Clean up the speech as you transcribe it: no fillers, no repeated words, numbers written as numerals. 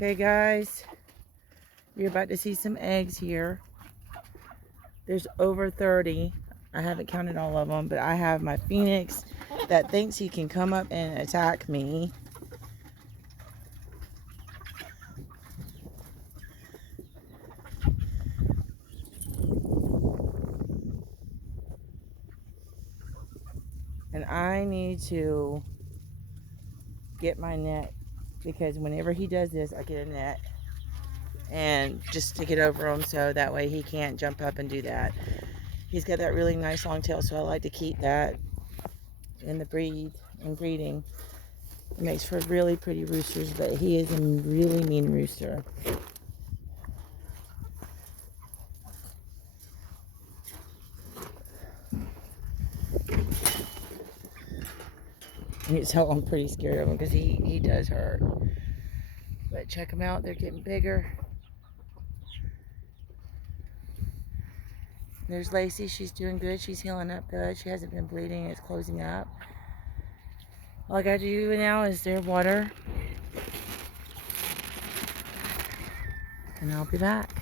Okay, guys, you're about to see some eggs here. There's over 30. I haven't counted all of them, but I have my phoenix that thinks he can come up and attack me. And I need to get my net, because whenever he does this, I get a net and just stick it over him so that way he can't jump up and do that. He's got that really nice long tail, so I like to keep that in the breeding. It makes for really pretty roosters, but he is a really mean rooster. You can tell I'm pretty scared of him because he does hurt. But check them out, they're getting bigger. There's Lacey, she's doing good, she's healing up good. She hasn't been bleeding, it's closing up. All I gotta do now is their water. And I'll be back.